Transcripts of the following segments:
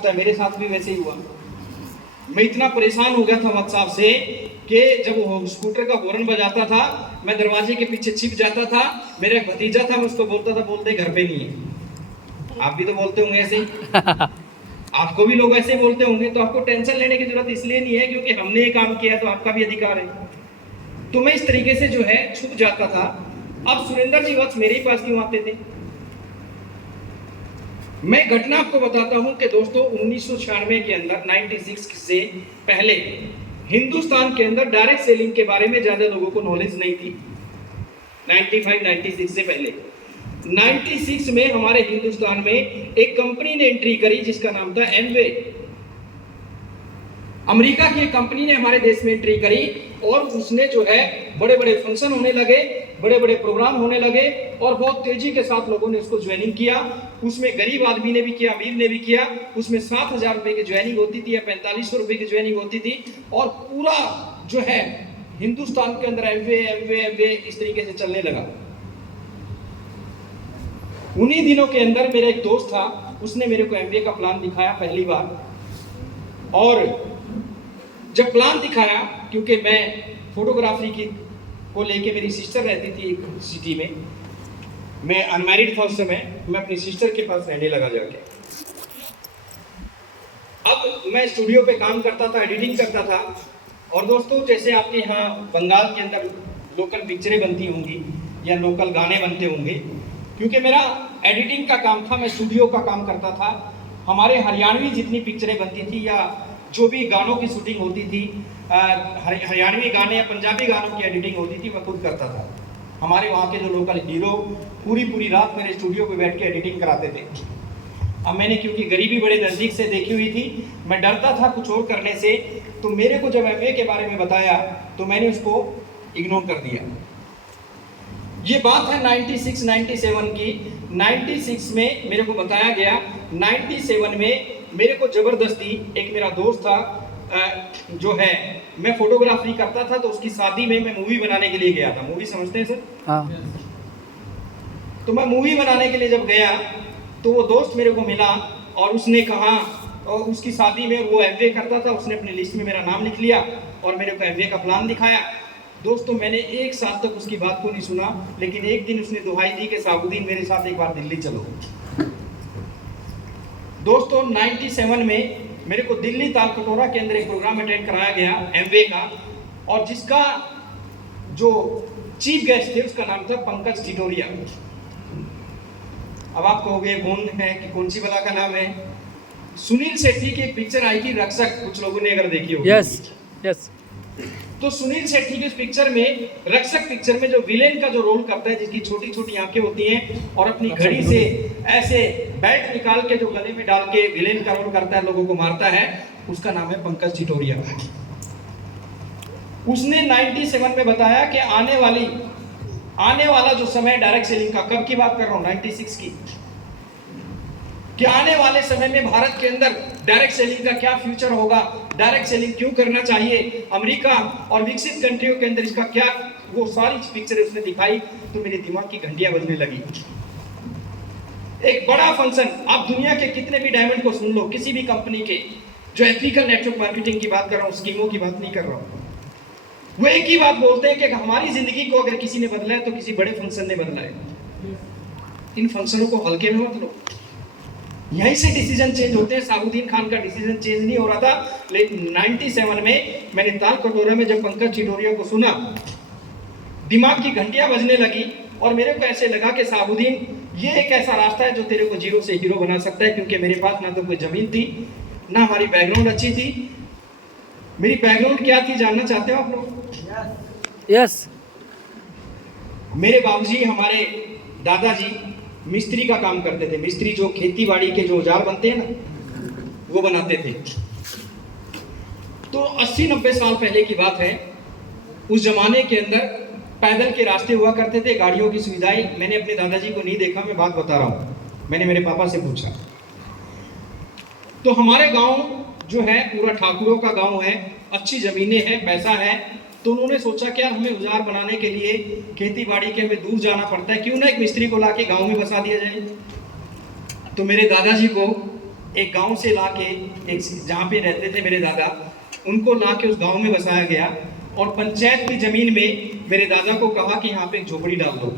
होता है, मेरे साथ भी वैसे ही हुआ। मैं इतना परेशान हो गया था वक्त साहब से कि जब वो स्कूटर का हॉर्न बजाता था, मैं दरवाजे के पीछे छिप जाता था। मेरा एक भतीजा था, मैं उसको बोलता था, बोलते घर पे नहीं है। आप भी तो बोलते होंगे ऐसे ही, आपको भी लोग ऐसे बोलते होंगे। तो आपको टेंशन लेने की जरूरत इसलिए नहीं है क्योंकि हमने ये काम किया, तो आपका भी अधिकार है। तो मैं इस तरीके से जो है छुप जाता था। अब सुरेंद्र जी वत्स मेरे ही पास क्यों आते थे? मैं घटना आपको बताता हूं कि दोस्तों 1996 के अंदर 96 से पहले हिंदुस्तान के अंदर डायरेक्ट सेलिंग के बारे में ज्यादा लोगों को नॉलेज नहीं थी। 95-96 से पहले 96 में हमारे हिंदुस्तान में एक कंपनी ने एंट्री करी जिसका नाम था एमवे। अमेरिका की एक कंपनी ने हमारे देश में एंट्री करी और उसने जो है बड़े बड़े फंक्शन होने लगे, बड़े बड़े प्रोग्राम होने लगे और बहुत तेजी के साथ लोगों ने इसको ज्वाइनिंग किया। उसमें गरीब आदमी ने भी किया, अमीर ने भी किया। उसमें 7,000 रुपए की ज्वाइनिंग होती थी या 4500 रुपए की ज्वाइनिंग होती थी और पूरा जो है हिंदुस्तान के अंदर एमवे एमवे एमवे इस तरीके से चलने लगा। उन्हीं दिनों के अंदर मेरा एक दोस्त था, उसने मेरे को एमवे का प्लान दिखाया पहली बार। और जब प्लान दिखाया, क्योंकि मैं फोटोग्राफी की को लेके, मेरी सिस्टर रहती थी एक सिटी में, मैं अनमैरिड था उस समय, मैं अपनी सिस्टर के पास रहने लगा जाके। अब मैं स्टूडियो पे काम करता था, एडिटिंग करता था। और दोस्तों जैसे आपके यहाँ बंगाल के अंदर लोकल पिक्चरें बनती होंगी या लोकल गाने बनते होंगे, क्योंकि मेरा एडिटिंग का काम था, मैं स्टूडियो का काम करता था। हमारे हरियाणवी जितनी पिक्चरें बनती थी या जो भी गानों की शूटिंग होती थी, हरियाणवी गाने या पंजाबी गानों की एडिटिंग होती थी, मैं खुद करता था। हमारे वहाँ के जो लोकल हीरो पूरी रात मेरे स्टूडियो पे बैठ के एडिटिंग कराते थे। अब मैंने क्योंकि गरीबी बड़े नज़दीक से देखी हुई थी, मैं डरता था कुछ और करने से। तो मेरे को जब एमवे के बारे में बताया तो मैंने उसको इग्नोर कर दिया। ये बात है 96-97 की। 96 में मेरे को बताया गया, 97 में मेरे को जबरदस्ती, एक मेरा दोस्त था जो है, मैं फोटोग्राफी करता था, तो उसकी शादी में मैं मूवी बनाने के लिए गया था। मूवी समझते हैं सर? हाँ। तो मैं मूवी बनाने के लिए जब गया तो वो दोस्त मेरे को मिला और उसने कहा, और उसकी शादी में वो एमवे करता था, उसने अपनी लिस्ट में मेरा नाम लिख लिया और मेरे को एमवे का प्लान दिखाया। दोस्तों मैंने एक साल तक उसकी बात को नहीं सुना, लेकिन एक दिन उसने दुहाई दी कि साबुद्दीन मेरे साथ एक बार दिल्ली चलो। दोस्तों 97 में मेरे को दिल्ली तालकटोरा के अंदर एक प्रोग्राम अटेंड कराया गया एमवे का, और जिसका जो चीफ गेस्ट थे उसका नाम था पंकज टिटोरिया। अब आप कहोगे कौन है कि कौन सी बला का नाम है? सुनील शेट्टी की एक पिक्चर आई थी रक्षक, कुछ लोगों ने अगर देखी होगी। यस। तो सुनील शेट्टी की उस पिक्चर में, रक्षक पिक्चर में, जो विलेन का जो रोल करता है, जिसकी छोटी छोटी आंखें होती हैं और अपनी घड़ी से ऐसे बैट निकाल के जो गले में डाल के विलेन का रोल करता है, लोगों को मारता है, उसका नाम है पंकज टिटोरिया। उसने 97 में बताया कि आने वाला जो समय डायरेक्ट सेलिंग का, कब की बात कर रहा हूं, 96 की, कि आने वाले समय में भारत के अंदर डायरेक्ट सेलिंग का क्या फ्यूचर होगा, डायरेक्ट सेलिंग क्यों करना चाहिए, अमेरिका और विकसित कंट्रियों के अंदर इसका क्या, वो सारी पिक्चरें उसने दिखाई। तो मेरे दिमाग की घंटियां बजने लगी। एक बड़ा फंक्शन, आप दुनिया के कितने भी डायमंड को सुन लो, किसी भी कंपनी के, जो एथिकल नेटवर्क मार्केटिंग की बात कर रहा हूँ, स्कीमों की बात नहीं कर रहा हूँ, वो एक ही बात बोलते हैं कि हमारी जिंदगी को अगर किसी ने बदला है तो किसी बड़े फंक्शन ने बदला है। इन फंक्शनों को हल्के में मत लो, यहीं से डिसीजन चेंज होते हैं। साबुद्दीन खान का डिसीजन चेंज नहीं हो रहा था, लेकिन 97 में मैंने तालकटोरा में जब पंकज टिटोरिया को सुना, दिमाग की घंटियां बजने लगी और मेरे को ऐसे लगा कि साबुद्दीन, ये एक ऐसा रास्ता है जो तेरे को जीरो से हीरो बना सकता है। क्योंकि मेरे पास ना तो कोई जमीन थी, ना हमारी बैकग्राउंड अच्छी थी। मेरी बैकग्राउंड क्या थी जानना चाहते हो आप लोग? यस। मेरे बाबूजी, हमारे दादाजी मिस्त्री का काम करते थे। मिस्त्री जो खेती बाड़ी के जो औजार बनते हैं ना, वो बनाते थे। तो 80-90 साल पहले की बात है। उस जमाने के अंदर पैदल के रास्ते हुआ करते थे, गाड़ियों की सुविधाएं। मैंने अपने दादाजी को नहीं देखा, मैं बात बता रहा हूँ, मैंने मेरे पापा से पूछा। तो हमारे गांव जो है पूरा ठाकुरों का गांव है, अच्छी जमीनें हैं, पैसा है। तो उन्होंने सोचा क्या हमें औजार बनाने के लिए खेती बाड़ी के हमें दूर जाना पड़ता है, क्यों ना एक मिस्त्री को लाके गांव में बसा दिया जाए। तो मेरे दादाजी को एक गांव से लाके, एक जहाँ पे रहते थे मेरे दादा, उनको लाके उस गांव में बसाया गया और पंचायत की जमीन में मेरे दादा को कहा कि यहाँ पे एक झोपड़ी डाल दो।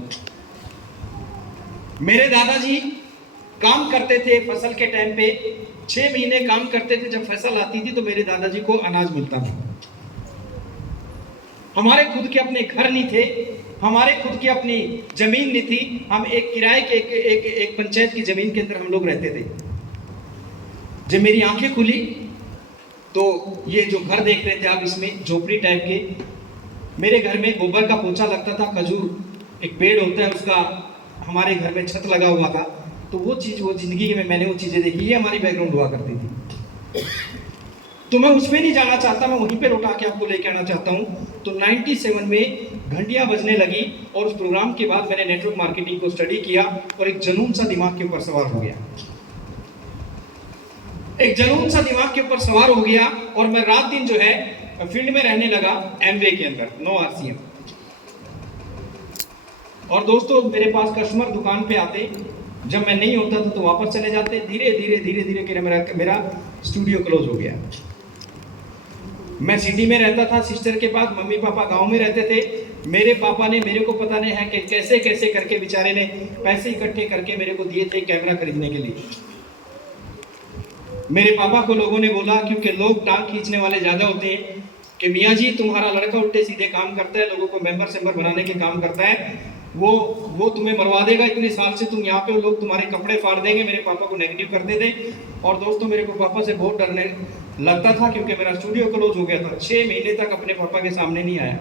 मेरे दादाजी काम करते थे फसल के टाइम पे, 6 महीने काम करते थे। जब फसल आती थी तो मेरे दादाजी को अनाज मिलता था। हमारे खुद के अपने घर नहीं थे, हमारे खुद की अपनी जमीन नहीं थी। हम एक किराए के एक पंचायत की जमीन के अंदर हम लोग रहते थे। जब मेरी आंखें खुली तो ये जो घर देख रहे थे आप, इसमें झोपड़ी टाइप के, मेरे घर में गोबर का पोछा लगता था। खजूर एक पेड़ होता है, उसका हमारे घर में छत लगा हुआ था। तो वो चीज़, वो जिंदगी में मैंने वो चीज़ें देखी। ये हमारी बैकग्राउंड हुआ करती थी। तो मैं उसमें नहीं जाना चाहता, मैं वहीं पे लौटा के आपको लेके आना चाहता हूँ। तो 97 में घंटियां बजने लगी और उस प्रोग्राम के बाद मैंने नेटवर्क मार्केटिंग को स्टडी किया और एक जुनून सा दिमाग के ऊपर सवार हो गया। एक जुनून सा दिमाग के ऊपर सवार हो गया और मैं रात दिन जो है फील्ड में रहने लगा, एमवे के अंदर, नो आरसीएम। और दोस्तों मेरे पास कस्टमर दुकान पे आते, जब मैं नहीं होता था तो वापस चले जाते। धीरे धीरे के मेरा स्टूडियो क्लोज हो गया। मैं सिटी में रहता था सिस्टर के पास, मम्मी पापा गांव में रहते थे। मेरे पापा ने, मेरे को पता नहीं है कि कैसे कैसे करके बेचारे ने पैसे इकट्ठे करके मेरे को दिए थे कैमरा खरीदने के लिए। मेरे पापा को लोगों ने बोला, क्योंकि लोग टांग खींचने वाले ज्यादा होते हैं, कि मियाँ जी तुम्हारा लड़का उल्टे सीधे काम करता है, लोगों को मेंबर बनाने के काम करता है, वो तुम्हें मरवा देगा, इतने साल से तुम यहाँ पे हो, लोग तुम्हारे कपड़े फाड़ देंगे। मेरे पापा को नेगेटिव करते थे। और दोस्तों मेरे को पापा से बहुत डरने लगता था, क्योंकि मेरा स्टूडियो क्लोज हो गया था। 6 महीने तक अपने पापा के सामने नहीं आया।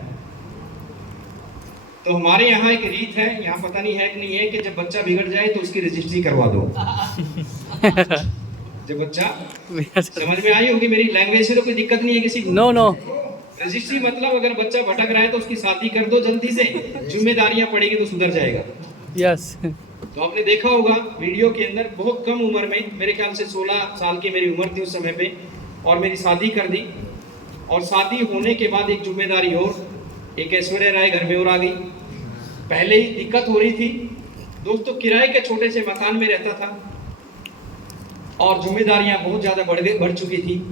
तो हमारे यहाँ एक रीत है, यहाँ पता नहीं है कि नहीं है, कि जब बच्चा बिगड़ जाए तो उसकी रजिस्ट्री करवा दो। जब बच्चा, समझ में आई होगी मेरी लैंग्वेज से, तो कोई दिक्कत नहीं है किसी को। नो रजिस्ट्री मतलब अगर बच्चा भटक रहा है तो उसकी शादी कर दो जल्दी से, जिम्मेदारियां पड़ेगी तो सुधर जाएगा। यस। तो आपने देखा होगा वीडियो के अंदर, बहुत कम उम्र में, मेरे ख्याल से 16 साल की मेरी उम्र थी उस समय पे, और मेरी शादी कर दी। और शादी होने के बाद एक जिम्मेदारी और, एक ऐश्वर्या राय घर में और आ गई। पहले ही दिक्कत हो रही थी दोस्तों, किराए के छोटे से मकान में रहता था और जिम्मेदारियां बहुत ज्यादा बढ़ चुकी थी।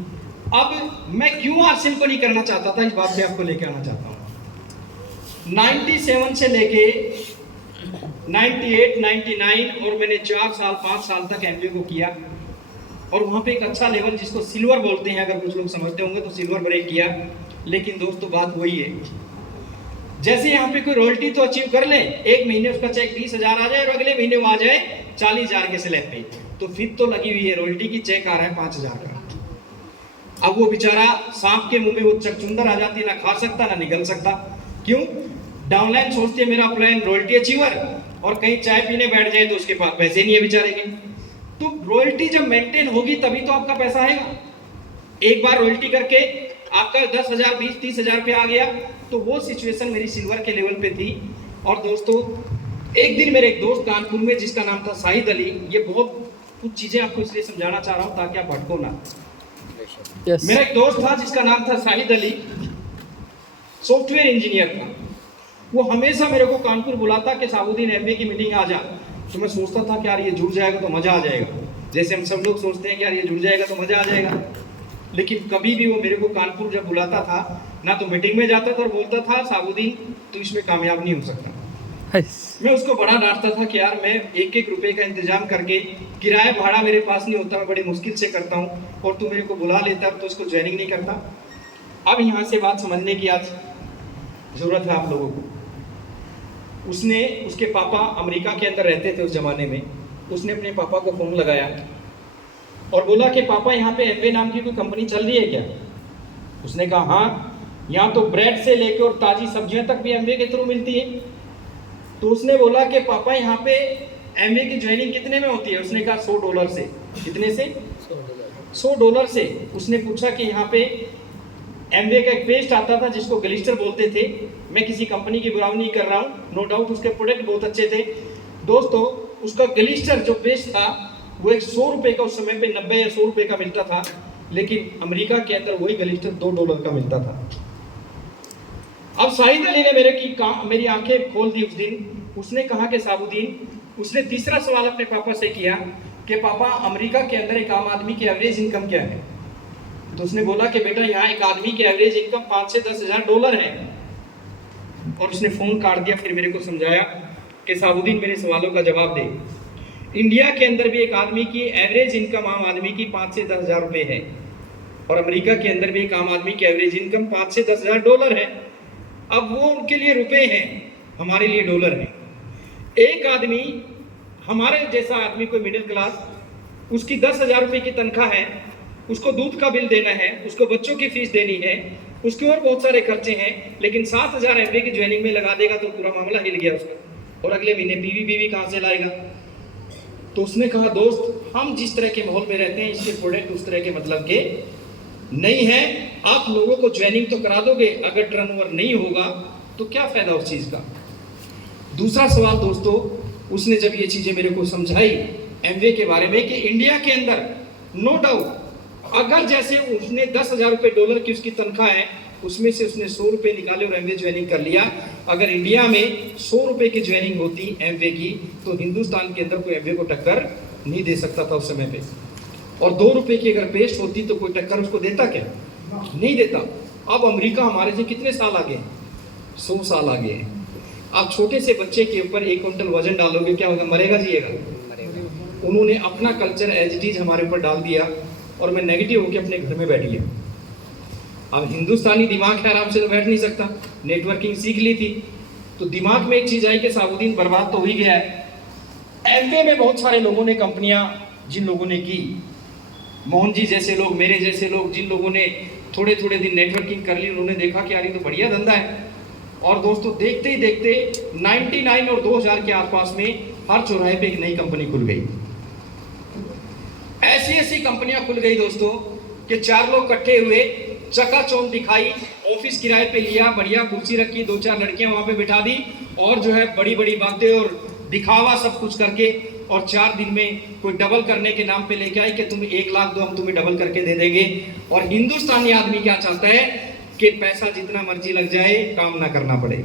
अब मैं क्यों आरसीएम को नहीं करना चाहता था, इस बात पे आपको लेके आना चाहता हूँ। 97 से लेके 98, 99 और मैंने 4 साल 5 साल तक एमबीए को किया और वहाँ पे एक अच्छा लेवल, जिसको सिल्वर बोलते हैं, अगर कुछ लोग समझते होंगे तो सिल्वर ब्रेक किया। लेकिन दोस्तों बात वही है, जैसे यहाँ पे कोई रॉयल्टी तो अचीव कर ले, एक महीने उसका चेक 20,000 आ जाए और अगले महीने वो आ जाए 40,000 के स्लैब पे, तो फिर तो लगी हुई है रॉयल्टी की, चेक आ रहा है 5,000 का। अब वो बेचारा सांप के मुंह में वो चकचुंदर आ जाती है, ना खा सकता ना निगल सकता। क्यों? डाउनलाइन सोचते हैं मेरा प्लान रॉयल्टी अचीवर, और कहीं चाय पीने बैठ जाए तो उसके पास पैसे नहीं है बेचारे के। तो रॉयल्टी जब मेंटेन होगी तभी तो आपका पैसा आएगा। एक बार रॉयल्टी करके आपका 10,000 20 30,000 पे आ गया, तो वो सिचुएशन मेरी सिल्वर के लेवल पे थी। और दोस्तों एक दिन मेरे एक दोस्त कानपुर में, जिसका नाम था शाहिद अली, ये बहुत कुछ चीजें आपको इसलिए समझाना चाह रहा हूँ ताकि आप भटको ना। Yes. मेरा एक दोस्त था जिसका नाम था शाहिद अली, सॉफ्टवेयर इंजीनियर था। वो हमेशा मेरे को कानपुर बुलाता कि साबुद्दीन एमबीए की मीटिंग आ जा। तो मैं सोचता था कि यार ये जुड़ जाएगा तो मजा आ जाएगा, जैसे हम सब लोग सोचते हैं कि यार ये जुड़ जाएगा तो मजा आ जाएगा। लेकिन कभी भी वो मेरे को कानपुर जब बुलाता था ना, तो मीटिंग में जाता था और बोलता था साबुद्दीन तू इसमें कामयाब नहीं हो सकता। मैं उसको बड़ा डांटता था कि यार मैं 1-1 रुपए का इंतजाम करके, किराया भाड़ा मेरे पास नहीं होता, मैं बड़ी मुश्किल से करता हूँ, और तू मेरे को बुला लेता तो इसको ज्वाइनिंग नहीं करता। अब यहाँ से बात समझने की आज जरूरत है आप लोगों को। उसने, उसके पापा अमेरिका के अंदर रहते थे उस जमाने में, उसने अपने पापा को फोन लगाया और बोला कि पापा यहाँ पे एमवे नाम की कोई कंपनी चल रही है क्या? उसने कहा हाँ, यहाँ तो ब्रेड से लेकर और ताज़ी सब्जियाँ तक भी एमवे के थ्रू मिलती है। तो उसने बोला कि पापा यहाँ पे एमवे की ज्वाइनिंग कितने में होती है? उसने कहा $100 से। कितने से? $100 से। उसने पूछा कि यहाँ पे एमवे का एक पेस्ट आता था जिसको ग्लिस्टर बोलते थे, मैं किसी कंपनी की बुराई नहीं कर रहा हूँ, नो डाउट उसके प्रोडक्ट बहुत अच्छे थे दोस्तों। उसका ग्लिस्टर जो पेस्ट था वो एक $100 का, उस समय पे 90 या 100 रुपये का मिलता था, लेकिन अमेरिका के अंदर वही ग्लिस्टर $2 का मिलता था। अब शाहिद अली ने मेरी आंखें खोल दी उस दिन। उसने कहा कि साबुद्दीन, उसने तीसरा सवाल अपने पापा से किया कि पापा अमेरिका के अंदर एक आम आदमी की एवरेज इनकम क्या है। तो उसने बोला कि बेटा यहाँ एक आदमी की एवरेज इनकम 5 से 10 हज़ार डॉलर है। और उसने फ़ोन काट दिया, फिर मेरे को समझाया कि साबुद्दीन मेरे सवालों का जवाब दे। इंडिया के अंदर भी एक आदमी की एवरेज इनकम आम आदमी की 5 से 10 हज़ार रुपये है, और अमेरिका के अंदर भी एक आम आदमी की एवरेज इनकम 5 से 10 हज़ार डॉलर है। अब वो उनके लिए रुपए हैं, हमारे लिए डॉलर हैं। एक आदमी, हमारे जैसा आदमी, कोई मिडिल क्लास, उसकी 10 हज़ार रुपये की तनख्वाह है, उसको दूध का बिल देना है, उसको बच्चों की फीस देनी है, उसके और बहुत सारे खर्चे हैं, लेकिन 7,000 एमबी की ज्वाइनिंग में लगा देगा तो पूरा मामला हिल गया उसका, और अगले महीने बीवी कहाँ से लाएगा। तो उसने कहा दोस्त, हम जिस तरह के माहौल में रहते हैं इसके प्रोडक्ट उस तरह के मतलब के नहीं है। आप लोगों को ज्वाइनिंग तो करा दोगे, अगर टर्नओवर नहीं होगा तो क्या फायदा उस चीज़ का। दूसरा सवाल दोस्तों, उसने जब ये चीज़ें मेरे को समझाई एमवे के बारे में कि इंडिया के अंदर नो डाउट अगर जैसे उसने 10,000 रुपये डॉलर की उसकी तनख्वाह है, उसमें से उसने 100 रुपये निकाले और एमवे ज्वाइनिंग कर लिया। अगर इंडिया में 100 रुपये की ज्वाइनिंग होती एमवे की तो हिंदुस्तान के अंदर कोई एमवे को टक्कर नहीं दे सकता था उस समय पे। और 2 रुपये की अगर पेस्ट होती तो कोई टक्कर उसको देता क्या? नहीं देता। अब अमेरिका हमारे से कितने साल आगे है? 100 साल आगे है। आप छोटे से बच्चे के ऊपर 1 क्विंटल वजन डालोगे, क्या होगा? मरेगा जिएगा? उन्होंने अपना कल्चर एज इट इज हमारे ऊपर डाल दिया और मैं नेगेटिव होकर अपने घर में बैठ गया। अब हिंदुस्तानी दिमाग है, आराम से तो बैठ नहीं सकता, नेटवर्किंग सीख ली थी तो दिमाग में एक चीज़ आई कि साबुद्दीन बर्बाद तो हो ही गया है। एमवे में बहुत सारे लोगों ने, कंपनियां जिन लोगों ने की, मोहन जी जैसे लोग, मेरे जैसे लोग, जिन लोगों ने थोड़े थोड़े दिन नेटवर्किंग कर ली, उन्होंने देखा कि यार ये तो बढ़िया धंधा है। और दोस्तों देखते ही देखते 99 और 2000 के आसपास में हर चौराहे पे एक नई कंपनी खुल गई। ऐसी ऐसी कंपनियां खुल गई दोस्तों कि 4 लोग इकट्ठे हुए, चकाचौंध दिखाई, ऑफिस किराए पे लिया, बढ़िया कुर्सी रखी, 2-4 लड़कियां वहां पे बिठा दी और जो है बड़ी बड़ी बातें और दिखावा सब कुछ करके, और 4 दिन में कोई डबल करने के नाम पे लेके आए कि तुम 1 लाख दो, हम तुम्हें डबल करके दे देंगे। और हिंदुस्तानी आदमी क्या चाहता है कि पैसा जितना मर्जी लग जाए, काम ना करना पड़े,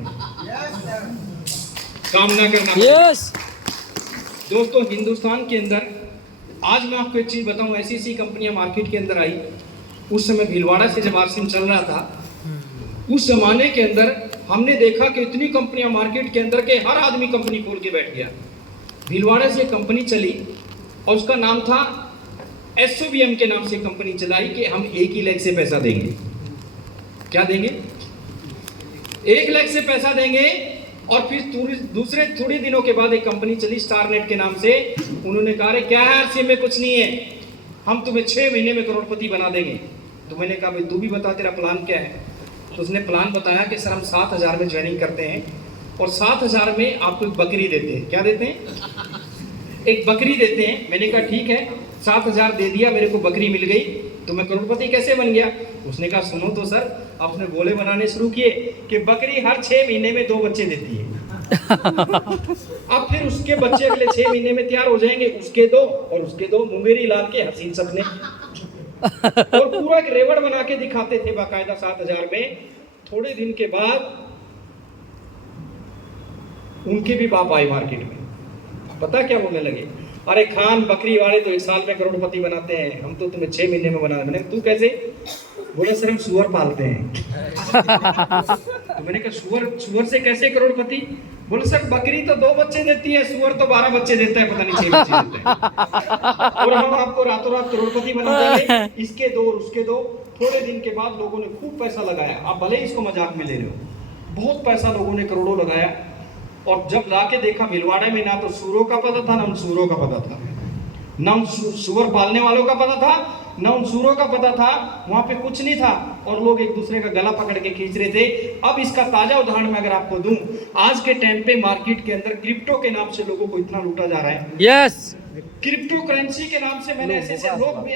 काम ना करना पड़े। दोस्तों हिंदुस्तान के अंदर आज मैं आपको एक चीज बताऊं, ऐसी ऐसी कंपनियां मार्केट के अंदर आई। उस समय भीलवाड़ा से जब आरसीएम चल रहा था, उस जमाने के अंदर हमने देखा कि इतनी कंपनियां मार्केट के अंदर के हर आदमी कंपनी खोल के बैठ गया। भीलवाड़ा से कंपनी चली और उसका नाम था एसओबीएम के नाम से कंपनी चलाई कि हम 1 लाख से पैसा देंगे। क्या देंगे? 1 लाख से पैसा देंगे। और फिर दूसरे थोड़े दिनों के बाद एक कंपनी चली स्टारनेट के नाम से, उन्होंने कहा क्या है आरसीएम में कुछ नहीं है, हम तुम्हें 6 महीने में करोड़पति बना देंगे। तो मैंने कहा भाई तू भी बता तेरा प्लान क्या है। तो उसने प्लान बताया कि सर हम 7,000 में ज्वाइनिंग करते हैं और 7,000 में आपको एक बकरी देते हैं। क्या देते हैं? एक बकरी देते हैं। मैंने कहा ठीक है, 7,000 दे दिया, मेरे को बकरी मिल गई, तो मैं करोड़पति कैसे बन गया? उसने कहा सुनो तो सर, आपने गोले बनाने शुरू किए कि बकरी हर 6 महीने में 2 बच्चे देती है। अब फिर उसके बच्चे अगले 6 महीने में तैयार हो जाएंगे, उसके 2 और उसके 2, मुंगेरी लाल के हसीन सपने। और पूरा एक रेवड़ बना के दिखाते थे बाकायदा 7,000 में। थोड़े दिन के बाद उनके भी बाप आए मार्केट में, पता क्या बोलने लगे? अरे खान बकरी वाले तो 1 साल में करोड़पति बनाते हैं, हम तो तुम्हें 6 महीने में बना रहे। मैंने तू कैसे? बोले सर हम सुअर पालते हैं। तो मैंने कहा सुअर से कैसे करोड़पति? बोले सर बकरी तो 2 बच्चे देती है, सुअर तो 12 बच्चे देता है, पता नहीं 6 बच्चे देता है। और हम आपको रातों रात करोड़पति बना देंगे, इसके 2 और उसके 2। थोड़े दिन के बाद लोगों ने खूब पैसा लगाया। आप भले ही इसको मजाक में ले रहे हो, बहुत पैसा लोगों ने करोड़ों लगाया। और जब लाके देखा भीलवाड़ा में, ना तो सूरों का पता था, ना उन सूरों का पता था, ना उन सूअर पालने वालों का पता था, ना उन सूरों का पता था। वहां पे कुछ नहीं था और लोग एक दूसरे का गला पकड़ के खींच रहे थे। अब इसका ताजा उदाहरण मैं अगर आपको दूं, आज के टाइम पे मार्केट के अंदर क्रिप्टो के नाम से लोगों को इतना लूटा जा रहा है। यस, क्रिप्टो करेंसी के नाम से मैंने ऐसे लोग भी,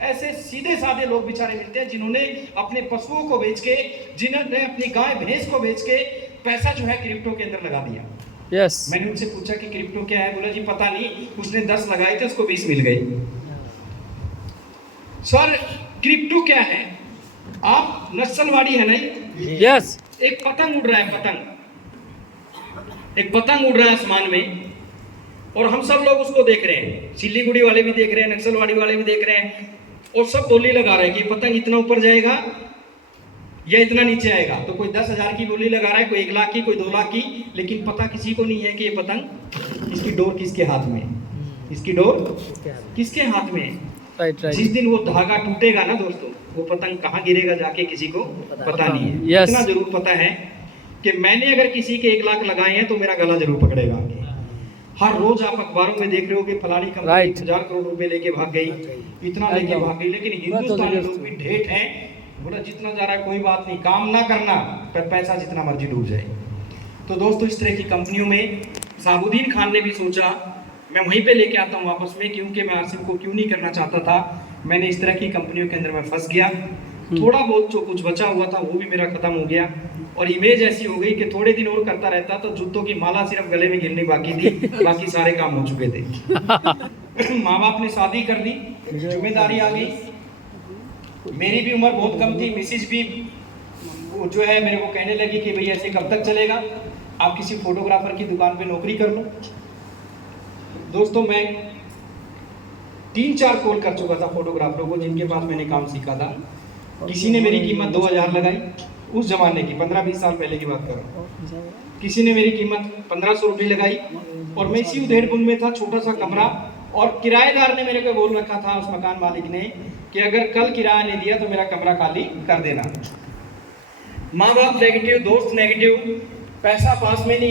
ऐसे सीधे साधे लोग बेचारे मिलते हैं जिन्होंने अपने पशुओं को बेच के, जिन्होंने अपनी गाय भैंस को बेच के पैसा जो है क्रिप्टो के अंदर लगा दिया। यस, मैंने उनसे पूछा कि क्रिप्टो क्या है? बोला जी पता नहीं, उसने 10 लगाए थे, उसको 20 मिल गई। सर क्रिप्टो क्या है? आप नक्सलवादी है नहीं? यस, एक पतंग उड़ रहा है, पतंग, एक पतंग उड़ रहा है आसमान में। और हम सब लोग उसको देख रहे हैं, सिल्लीगुड़ी वाले भी देख रहे हैं, नक्सलवाड़ी वाले भी देख रहे हैं, और सब बोली लगा रहे हैं कि पतंग इतना ऊपर जाएगा या इतना नीचे आएगा। तो कोई 10,000 की बोली लगा रहा है, कोई 1 लाख की, कोई 2 लाख की, लेकिन पता किसी को नहीं है कि ये पतंग, इसकी डोर किसके हाथ में है, इसकी डोर किसके हाथ में है। Right right. जिस दिन वो धागा टूटेगा ना दोस्तों, वो पतंग कहाँ गिरेगा जाके किसी को पता नहीं है। Yes. इतना जरूर पता है कि मैंने अगर किसी के 1 लाख लगाए हैं तो मेरा गला जरूर पकड़ेगा आगे। हर रोज आप अखबारों में देख रहे हो कि फलानी कंपनी Right. 1000 करोड़ रुपए लेके भाग गई, इतना लेके भाग गई, लेकिन हिंदुस्तानी लोग भी ढेठ हैं, बोला जितना जा रहा है कोई बात नहीं, काम ना करना, पर पैसा जितना मर्जी डूब जाए। तो दोस्तों इस तरह की कंपनियों में साबुद्दीन खान ने भी सोचा मैं वहीं पे लेके आता हूँ वापस में, क्योंकि मैं आसिफ को क्यों नहीं करना चाहता था। मैंने इस तरह की कंपनियों के अंदर मैं फंस गया, थोड़ा बहुत जो कुछ बचा हुआ था वो भी मेरा खत्म हो गया, और इमेज ऐसी हो गई कि थोड़े दिन और करता रहता तो जूतों की माला सिर्फ गले में गिरनी बाकी थी, बाकी सारे काम हो चुके थे। माँ बाप ने शादी कर दी, जिम्मेदारी आ गई, मेरी भी उम्र बहुत कम थी, मिसिज भी वो जो है मेरे को कहने लगी कि भैया ऐसे कब तक चलेगा, आप किसी फोटोग्राफर की दुकान पे नौकरी कर लो। दोस्तों मैं 3-4 कॉल कर चुका था फोटोग्राफरों को जिनके पास मैंने काम सीखा था। किसी ने मेरी कीमत 2000 लगाई, उस जमाने की 15-20 साल पहले की बात कर रहा हूँ। किसी ने मेरी कीमत 1500 रुपये लगाई, और मैं इसी उधेड़पुर में था, छोटा सा कमरा, और किराएदार ने मेरे को बोल रखा था, उस मकान मालिक ने, कि अगर कल किराया नहीं दिया तो मेरा कमरा खाली कर देना। माँ बाप नेगेटिव, दोस्त नेगेटिव, पैसा पास में नहीं है।